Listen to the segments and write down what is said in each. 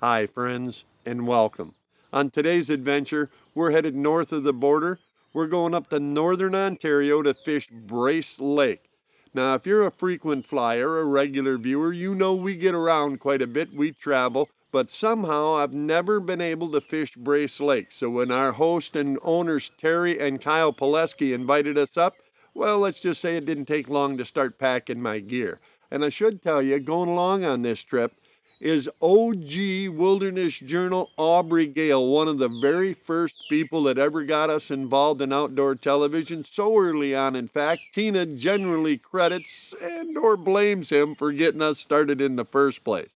Hi, friends, and welcome. On today's adventure, we're headed north of the border. We're going up to northern Ontario to fish Brace Lake. Now, if you're a frequent flyer, a regular viewer, you know we get around quite a bit, we travel, but somehow I've never been able to fish Brace Lake. So when our host and owners Terry and Kyle Pileski invited us up, well, let's just say it didn't take long to start packing my gear. And I should tell you, going along on this trip, is OG Wilderness Journal Aubrey Gale, one of the very first people that ever got us involved in outdoor television. So early on, in fact, Tina generally credits and or blames him for getting us started in the first place.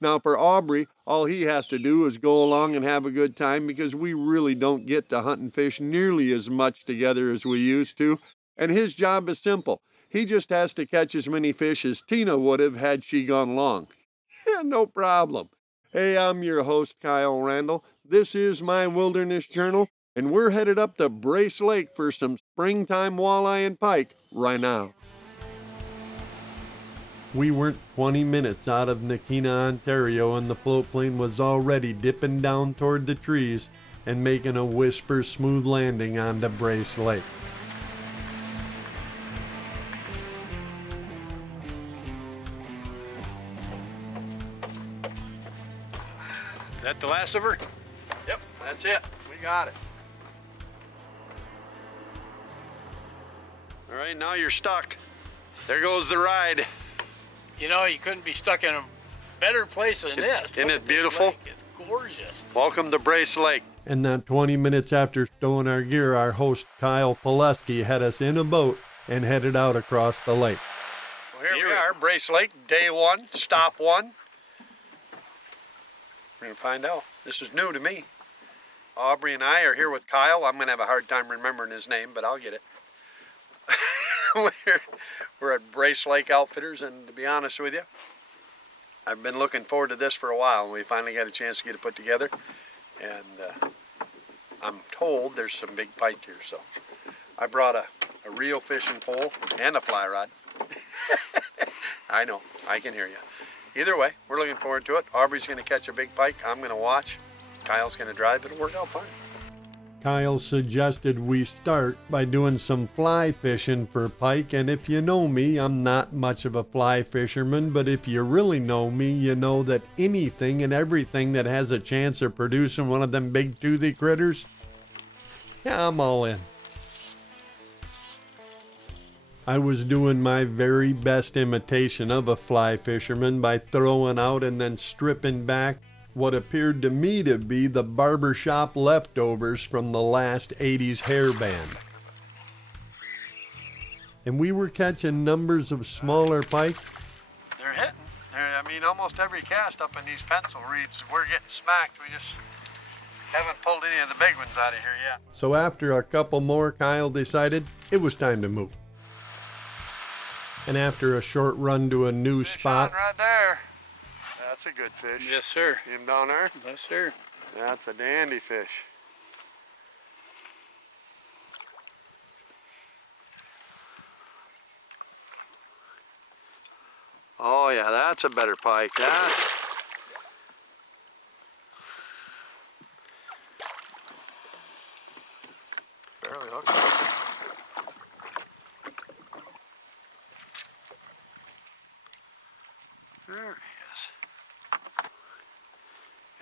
Now for Aubrey, all he has to do is go along and have a good time because we really don't get to hunt and fish nearly as much together as we used to. And his job is simple. He just has to catch as many fish as Tina would have had she gone along. Yeah, no problem. Hey, I'm your host, Kyle Randall. This is my Wilderness Journal, and we're headed up to Brace Lake for some springtime walleye and pike right now. We weren't 20 minutes out of Nakina, Ontario, and the float plane was already dipping down toward the trees and making a whisper smooth landing onto Brace Lake. Is that the last of her? Yep, that's it. We got it. All right, now you're stuck. There goes the ride. You know, you couldn't be stuck in a better place than this. Isn't it beautiful? Lake. It's gorgeous. Welcome to Brace Lake. And then 20 minutes after stowing our gear, our host Kyle Pileski had us in a boat and headed out across the lake. Well, here we are, Brace Lake, day one, stop one. We're going to find out. This is new to me. Aubrey and I are here with Kyle. I'm going to have a hard time remembering his name, but I'll get it. We're at Brace Lake Outfitters, and to be honest with you, I've been looking forward to this for a while, and we finally got a chance to get it put together. And I'm told there's some big pike here, so I brought a reel fishing pole and a fly rod. I know, I can hear you. Either way, we're looking forward to it. Aubrey's going to catch a big pike. I'm going to watch. Kyle's going to drive. It'll work out fine. Kyle suggested we start by doing some fly fishing for pike, and if you know me, I'm not much of a fly fisherman, but if you really know me, you know that anything and everything that has a chance of producing one of them big toothy critters, yeah, I'm all in. I was doing my very best imitation of a fly fisherman by throwing out and then stripping back what appeared to me to be the barbershop leftovers from the last 80s hair band. And we were catching numbers of smaller pike. They're hitting. Almost every cast up in these pencil reeds, we're getting smacked. We just haven't pulled any of the big ones out of here yet. So after a couple more, Kyle decided it was time to move. And after a short run to a new spot. Right there. That's a good fish. Yes, sir. See him down there? Yes, sir. That's a dandy fish. Oh yeah, that's a better pike. That's... barely hooked. There he is.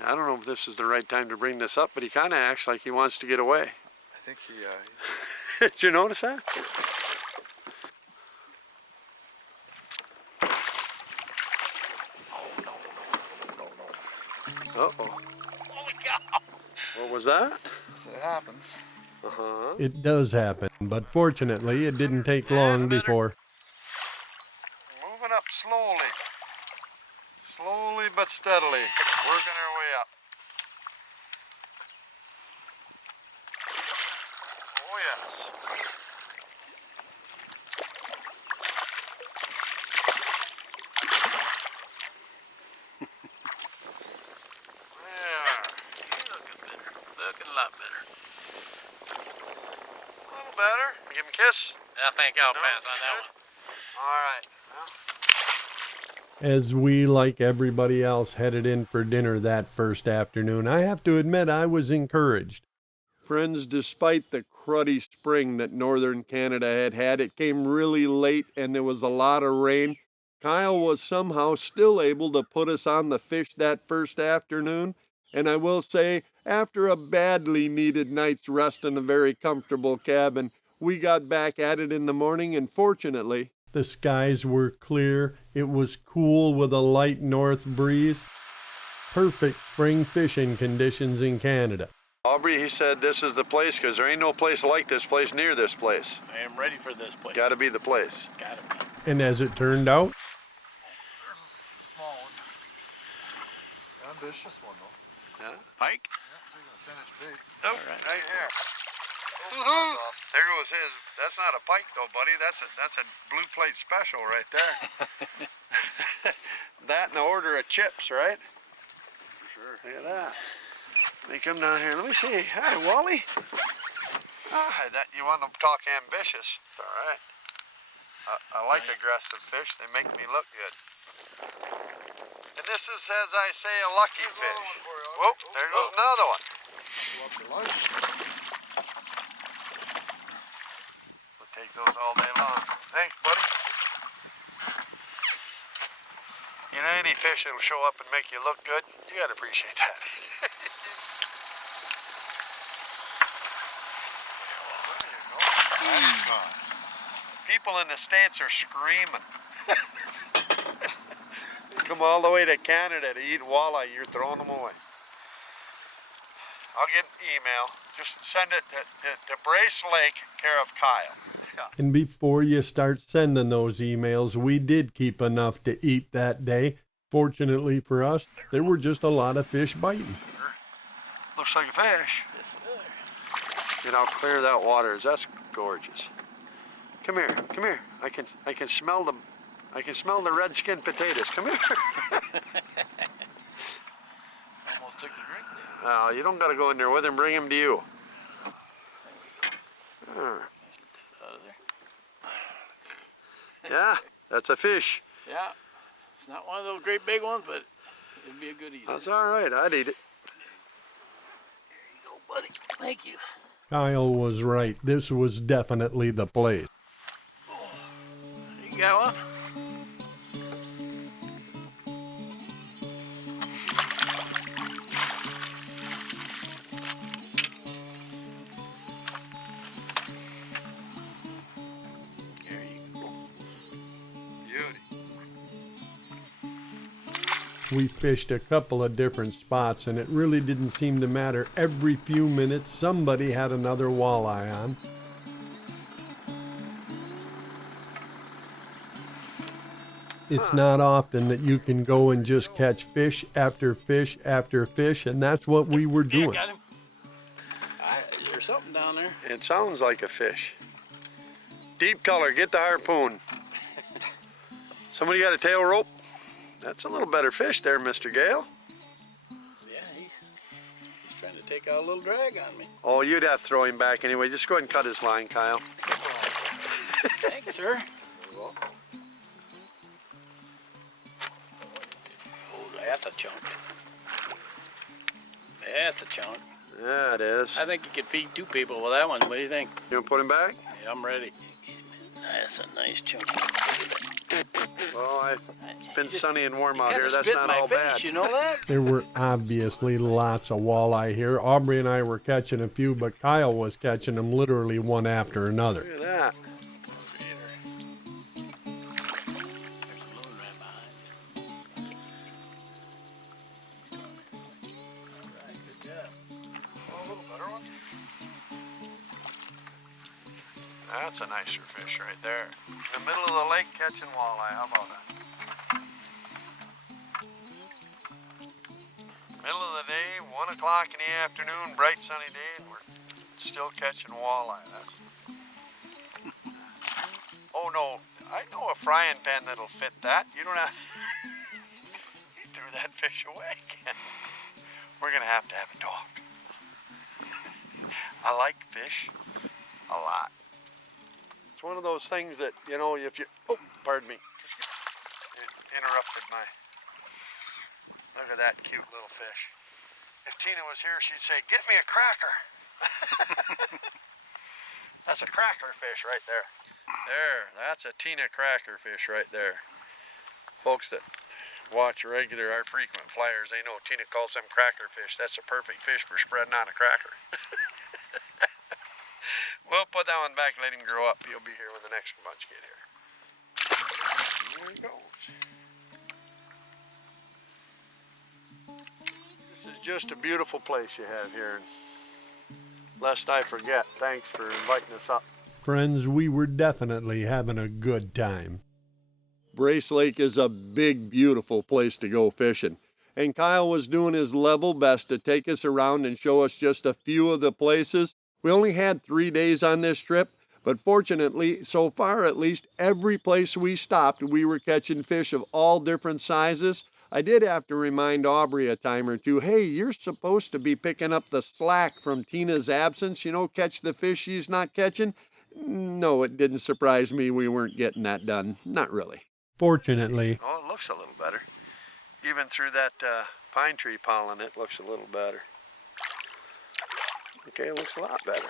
I don't know if this is the right time to bring this up, but he kind of acts like he wants to get away. I think he, Did you notice that? oh, no. Uh-oh. Holy cow. What was that? It happens. Uh-huh. It does happen, but fortunately it didn't take long before. Moving up slowly. Slowly but steadily. Working our way up. Oh yes. Looking a lot better. A little better. Give him a kiss. I think I'll No, pass on that good. one. All right. Well, As we, like everybody else, headed in for dinner that first afternoon, I have to admit I was encouraged. Friends, despite the cruddy spring that northern Canada had had, it came really late and there was a lot of rain. Kyle was somehow still able to put us on the fish that first afternoon, and I will say, after a badly needed night's rest in a very comfortable cabin, we got back at it in the morning, and fortunately, the skies were clear, it was cool with a light north breeze. Perfect spring fishing conditions in Canada. Aubrey, he said this is the place because there ain't no place like this place near this place. I am ready for this place. Gotta be the place. Gotta be. And as it turned out, There's a small one. Ambitious one though. yeah. Pike? Yeah, taking a 10-inch bait. Oh, right. right here. Woohoo! There goes his. That's not a pike though, buddy. That's a blue plate special right there. That and the order of chips, right? For sure. Look at that. Let me come down here. Let me see. Hi, Wally. Ah, that you want to talk ambitious? All right. I like aggressive fish. They make me look good. And this is, as I say, a lucky fish. Whoa, there goes another one. Love your life. We'll take those all day long. Thanks, buddy. You know, any fish that'll show up and make you look good, you gotta appreciate that. There you go. People in the States are screaming. You come all the way to Canada to eat walleye, you're throwing them away. I'll get an email. Just send it to Brace Lake, care of Kyle. And before you start sending those emails, we did keep enough to eat that day. Fortunately for us, there were just a lot of fish biting. Looks like a fish. And how clear that water is. That's gorgeous. Come here, come here. I can smell them. I can smell the red skinned potatoes. Come here. Almost took a drink there. Oh, you don't got to go in there with him. Bring him to you. Ah, Out of there. yeah, that's a fish. Yeah. It's not one of those great big ones, but it'd be a good eater. That's all right. I'd eat it. There you go, buddy. Thank you. Kyle was right. This was definitely the place. You got one? There you go. Beauty. We fished a couple of different spots, and it really didn't seem to matter. Every few minutes, somebody had another walleye on. It's not often that you can go and just catch fish after fish after fish, and that's what we were Yeah, doing. got him. There's something down there. It sounds like a fish. Deep color, get the harpoon. Somebody got a tail rope? That's a little better fish there, Mr. Gale. Yeah, he's trying to take out a little drag on me. Oh, you'd have to throw him back anyway. Just go ahead and cut his line, Kyle. Thanks, sir. You're welcome. Oh, that's a chunk. That's a chunk. Yeah, it is. I think you could feed two people with that one. What do you think? You want to put him back? Yeah, I'm ready. That's a nice chunk. Well, it's been sunny and warm out Kinda here. That's spit not in my all face, bad. you know that? There were obviously lots of walleye here. Aubrey and I were catching a few, but Kyle was catching them literally one after another. Look at that. Oh, a little better one. That's a nicer fish right there. In the middle of the lake catching walleye. How about that? Middle of the day, 1 o'clock in the afternoon, bright sunny day, and we're still catching walleye. That's. Oh no, I know a frying pan that'll fit that. You don't have. You threw that fish away. We're gonna have a talk. I like fish a lot. It's one of those things that, you know, if you, oh, pardon me. interrupted my... Look at that cute little fish. If Tina was here, she'd say, "Get me a cracker." That's a cracker fish right there. That's a Tina cracker fish right there. Folks that watch regular, our frequent flyers, they know Tina calls them cracker fish. That's a perfect fish for spreading on a cracker. We'll put that one back, let him grow up. He'll be here when the next bunch get here. There he goes. This is just a beautiful place you have here. And lest I forget, thanks for inviting us up. Friends, we were definitely having a good time. Brace Lake is a big, beautiful place to go fishing. And Kyle was doing his level best to take us around and show us just a few of the places. We only had 3 days on this trip, but fortunately, so far at least, every place we stopped, we were catching fish of all different sizes. I did have to remind Aubrey a time or two, hey, you're supposed to be picking up the slack from Tina's absence, you know, catch the fish she's not catching. No, it didn't surprise me we weren't getting that done. Not really. Fortunately, Oh, it looks a little better. Even through that pine tree pollen, it looks a little better. Okay, it looks a lot better.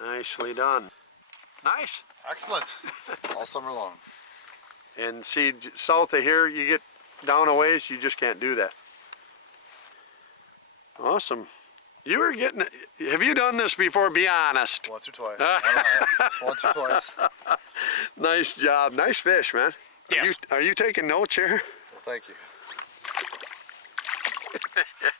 Nicely done. Nice. Excellent. All summer long. And see, south of here, you get down a ways, you just can't do that. Awesome. You were getting, have you done this before? Be honest. Once or twice. I don't know. Just once or twice. Nice job. Nice fish, man. Yes. Are you taking notes here? Well, thank you.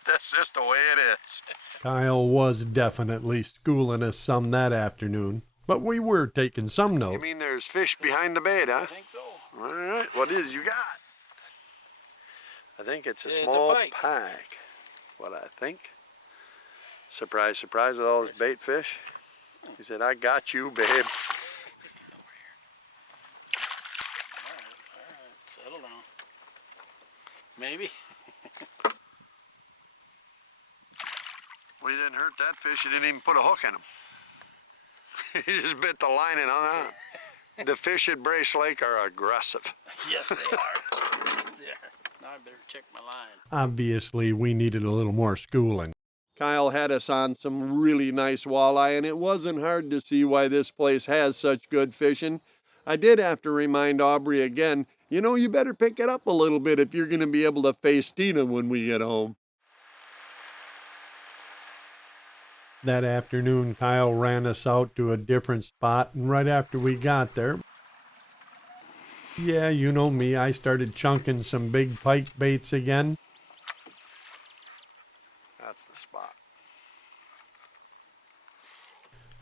That's just the way it is. Kyle was definitely schooling us some that afternoon, but we were taking some You note. mean there's fish behind the bait, huh? I think so. All right. What is you got? I think it's a It's a small pike. pike. What I think. Surprise, surprise with all those bait fish. He said, "I got you, babe." All right, settle down. Maybe. Well, you didn't hurt that fish. You didn't even put a hook in him. He just bit the line and hung on. The fish at Brace Lake are aggressive. Yes, they are. Yes, they are. Now I better check my line. Obviously, we needed a little more schooling. Kyle had us on some really nice walleye, and it wasn't hard to see why this place has such good fishing. I did have to remind Aubrey again, you know, you better pick it up a little bit if you're going to be able to face Tina when we get home. That afternoon, Kyle ran us out to a different spot, and right after we got there, yeah, you know me, I started chunking some big pike baits again. That's the spot.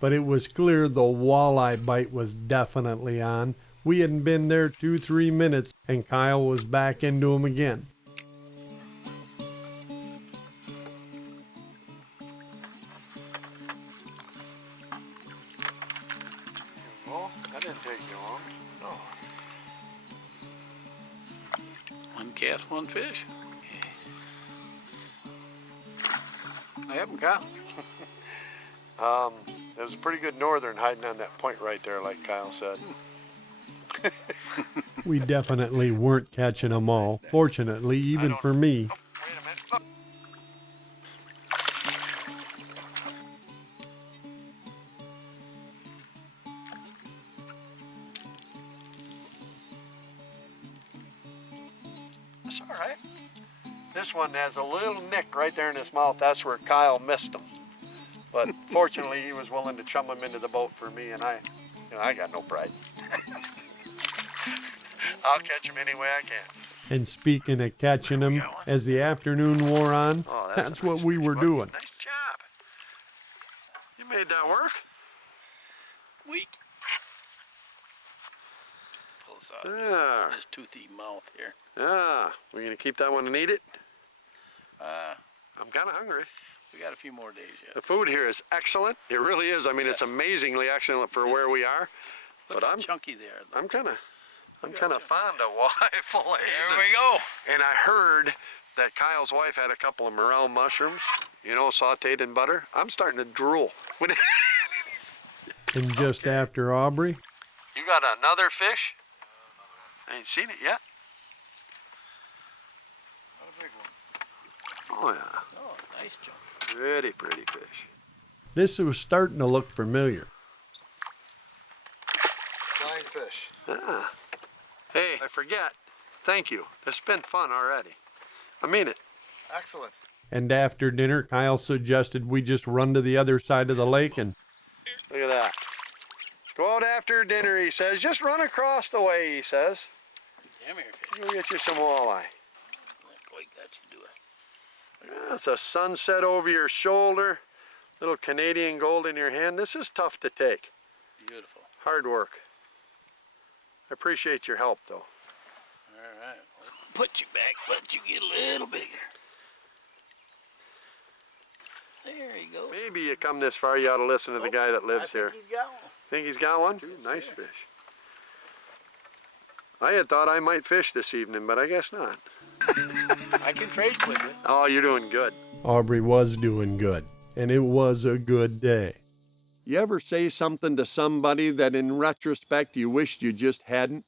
But it was clear the walleye bite was definitely on. We hadn't been there 2-3 minutes, and Kyle was back into him again. Well, that didn't take you long. No. One cast, one fish. I haven't caught. There was a pretty good northern hiding on that point right there, like Kyle said. We definitely weren't catching them all. Fortunately, even for me. Oh, wait a minute. Oh. That's all right. This one has a little nick right there in his mouth. That's where Kyle missed him. But fortunately, he was willing to chum him into the boat for me, and I got no pride. I'll catch him any way I can. And speaking of catching them, as the afternoon wore on, Oh, that's a what nice we fish, were buddy. doing. Nice job. You made that work? Weak. Pull this out. Yeah. This toothy mouth here. Yeah. We're going to keep that one and eat it? Uh, I'm kind of hungry. we got a few more days yet. The food here is excellent. It really is. I mean, it's Yes. amazingly excellent for where we are. Look But how I'm chunky they are. I'm kind of fond of walleye fillets. There we go. And I heard that Kyle's wife had a couple of morel mushrooms, you know, sauteed in butter. I'm starting to drool. And just after Aubrey, You got another fish? I ain't seen it yet. Not a big one. Oh yeah, Oh, nice jump. pretty fish. this was starting to look familiar. Flying fish. Ah. Hey, I forget. Thank you. It's been fun already. I mean it. Excellent. And after dinner, Kyle suggested we just run to the other side of the lake and Look at that. Go out after dinner, he says. Just run across the way, he says. Come here, fish. We'll get you some walleye. That quite got you do it. That's a sunset over your shoulder. Little Canadian gold in your hand. This is tough to take. Beautiful. Hard work. I appreciate your help, though. All right. Put you back, let you get a little bigger. There you go. Maybe you come this far, you ought to listen to the guy that lives here. I think he's got one. Think he's got one? Nice fish. I had thought I might fish this evening, but I guess not. I can trade with you. Oh, you're doing good. Aubrey was doing good. And it was a good day. You ever say something to somebody that in retrospect you wished you just hadn't?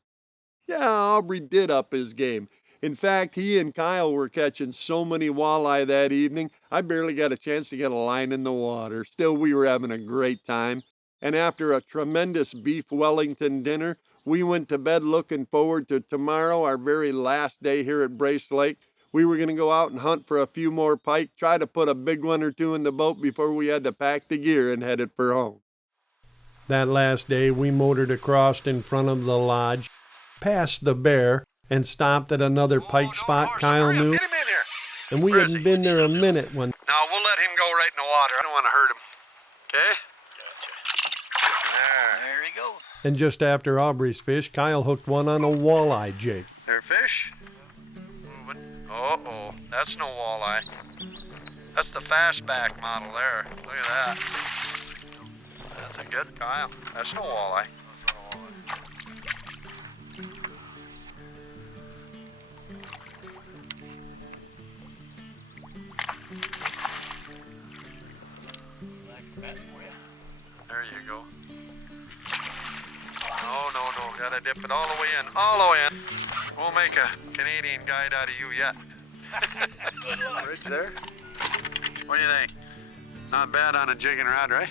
Yeah, Aubrey did up his game. In fact, he and Kyle were catching so many walleye that evening, I barely got a chance to get a line in the water. Still, we were having a great time. And after a tremendous beef Wellington dinner, we went to bed looking forward to tomorrow, our very last day here at Brace Lake. We were going to go out and hunt for a few more pike, try to put a big one or two in the boat before we had to pack the gear and headed for home. That last day, we motored across in front of the lodge, past the bear, and stopped at another pike spot Kyle knew. Get him in here. And we Where is hadn't he? been there a minute when No, we'll let him go right in the water. I don't want to hurt him. Okay? Gotcha. There he goes. and just after Aubrey's fish, Kyle hooked one on a walleye jig. There, fish. Moving. Uh-oh, that's no walleye. That's the fastback model there. Look at that. That's a good Kyle. That's no walleye. There you go. No. Gotta dip it all the way in. All the way in. We'll make a Canadian guide out of you yet. Good luck. Bridge there. What do you think? Not bad on a jigging rod, right?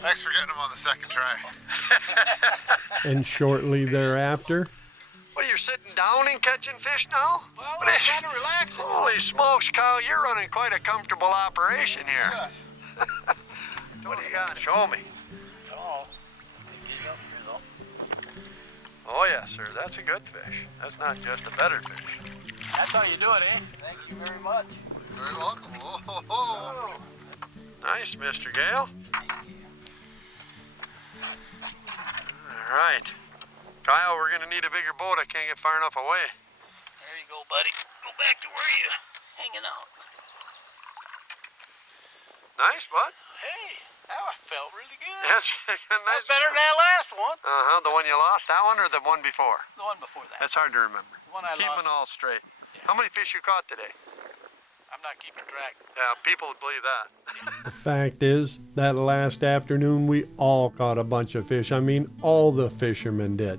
Thanks for getting him on the second try. And shortly thereafter, What, are you sitting down and catching fish now? Well, What we're is- kind of relaxing. Holy smokes, Kyle, you're running quite a comfortable operation here. What do you got? Show me. Oh, get up here though. Oh, yes, sir. That's a good fish. That's not just a better fish. That's how you do it, eh? Thank you very much. You're very welcome. Oh. Nice, Mr. Gale. All right. Kyle, we're going to need a bigger boat. I can't get far enough away. There you go, buddy. Go back to where you hanging out. Nice, bud. Hey, that felt really good. That's nice. Better than that last one. Uh-huh. The one you lost, that one, or the one before? The one before that. That's hard to remember. The one I Keeping lost. all straight. Yeah. How many fish you caught today? I'm not keeping track. Yeah, people would believe that. the fact is, that last afternoon we all caught a bunch of fish. I mean, all the fishermen did.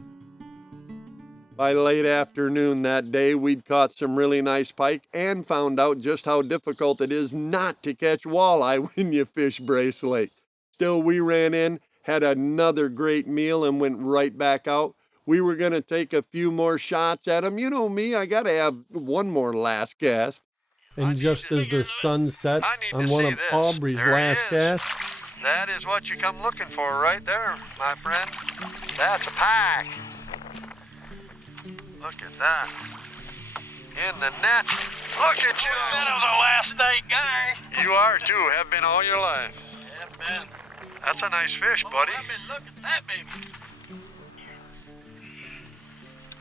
By late afternoon that day, we'd caught some really nice pike and found out just how difficult it is not to catch walleye when you fish Brace Lake. Still, we ran in, had another great meal, and went right back out. We were going to take a few more shots at them. You know me, I got to have one more last cast. And just as the sun set I need on to one see of this. Aubrey's There he last is. casts, That is what you come looking for right there, my friend. That's a pike. Look at that. In the net. Look at you. That was a last night guy. You are too, have been all your life. Yeah, man. That's a nice fish, buddy. Look at that, baby.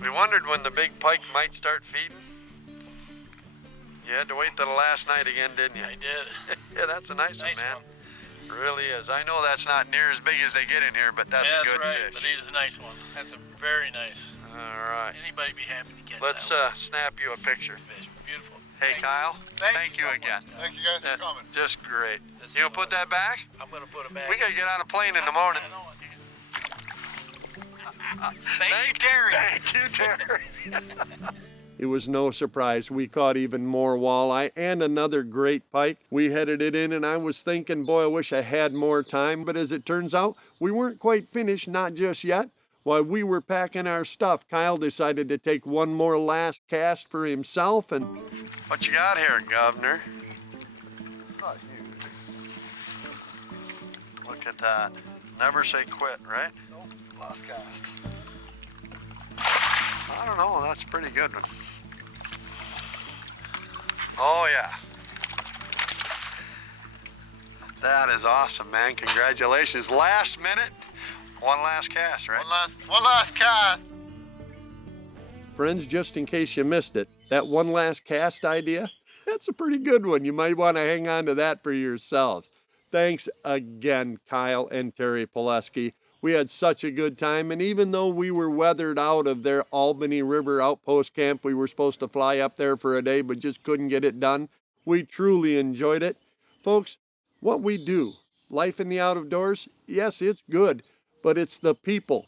We wondered when the big pike might start feeding. You had to wait till the last night again, didn't you? I did. Yeah, that's a nice one, Nice man. one. Really is. I know that's not near as big as they get in here, but that's a good right, fish. but it is a nice one. That's a very nice. All right. Anybody be happy to catch Let's that snap you a picture. one. Fish. Beautiful. Hey, Kyle, thank you again. Thank you guys for coming. Just great. You gonna put that back? I'm gonna put it back. We gotta get on a plane in the morning. Thank you, Terry. Thank you, Terry. It was no surprise. We caught even more walleye and another great pike. We headed it in and I was thinking, boy, I wish I had more time. But as it turns out, we weren't quite finished, not just yet. While we were packing our stuff, Kyle decided to take one more last cast for himself. And what you got here, Governor? Not huge. Look at that. Never say quit, right? Nope. Last cast. I don't know, that's a pretty good one. Oh yeah. That is awesome, man. Congratulations. Last minute, one last cast, right? One last cast. Friends, just in case you missed it, that one last cast idea, that's a pretty good one. You might want to hang on to that for yourselves. Thanks again, Kyle and Terry Pileski. We had such a good time, and even though we were weathered out of their Albany River outpost camp, we were supposed to fly up there for a day but just couldn't get it done, we truly enjoyed it. Folks, what we do, life in the out of doors, yes, it's good, but it's the people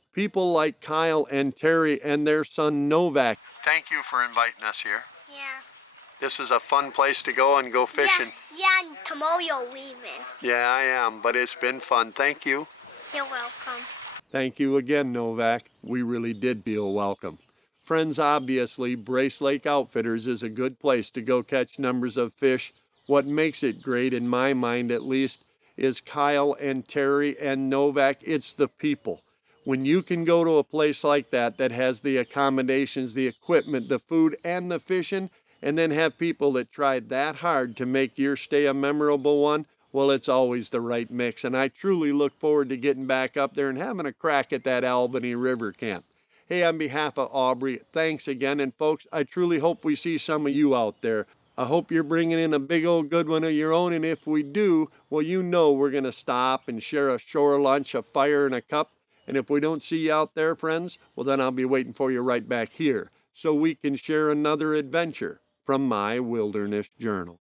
like Kyle and Terry and their son Novak. Thank you for inviting us here. Yeah. This is a fun place to go and go fishing. Yeah, and tomorrow leaving. Yeah, I am, but it's been fun. Thank you. You're welcome. Thank you again, Novak. We really did feel welcome. Friends, obviously, Brace Lake Outfitters is a good place to go catch numbers of fish. What makes it great, in my mind at least, is Kyle and Terry and Novak. It's the people. When you can go to a place like that that has the accommodations, the equipment, the food, and the fishing, and then have people that tried that hard to make your stay a memorable one, well, it's always the right mix. And I truly look forward to getting back up there and having a crack at that Albany River camp. Hey, on behalf of Aubrey, thanks again. And folks, I truly hope we see some of you out there. I hope you're bringing in a big old good one of your own. And if we do, well, you know we're going to stop and share a shore lunch, a fire, and a cup. And if we don't see you out there, friends, well, then I'll be waiting for you right back here so we can share another adventure from my Wilderness Journal.